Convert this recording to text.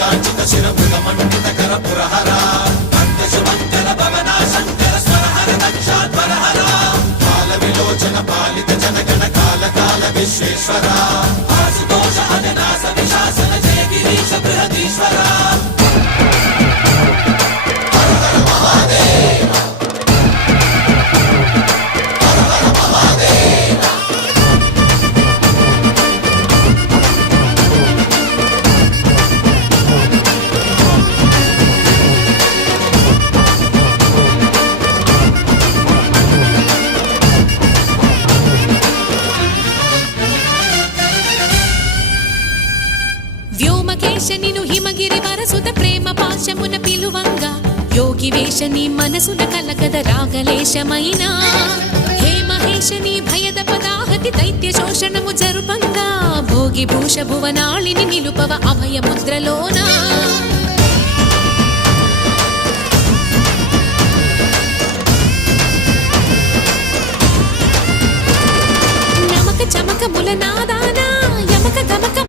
రంగాంచిత శిరమృగమండిత కర పురహర అంతశుమంతర భవనా శంకర స్వరహర దక్షాధ్వరహర కాల విలోచన పాలిత జనగణ కాల కాల విశ్వేశ్వర ఆశుతోష అవినాశ విశాసన జయ గిరీశ బృహదీశ్వర వ్యోమకేశనిను హిమగిరి వరసుత ప్రేమ పాశమున పిలువంగా యోగి వేషని మనసున కలకద రాగలేశమైన హే మహేశని భయద పదాహతి దైత్య శోషణము జరుపంగా భోగి భూష భువనాళిని నిలుపవ అభయ ముద్రలోన నమక చమక ములనాద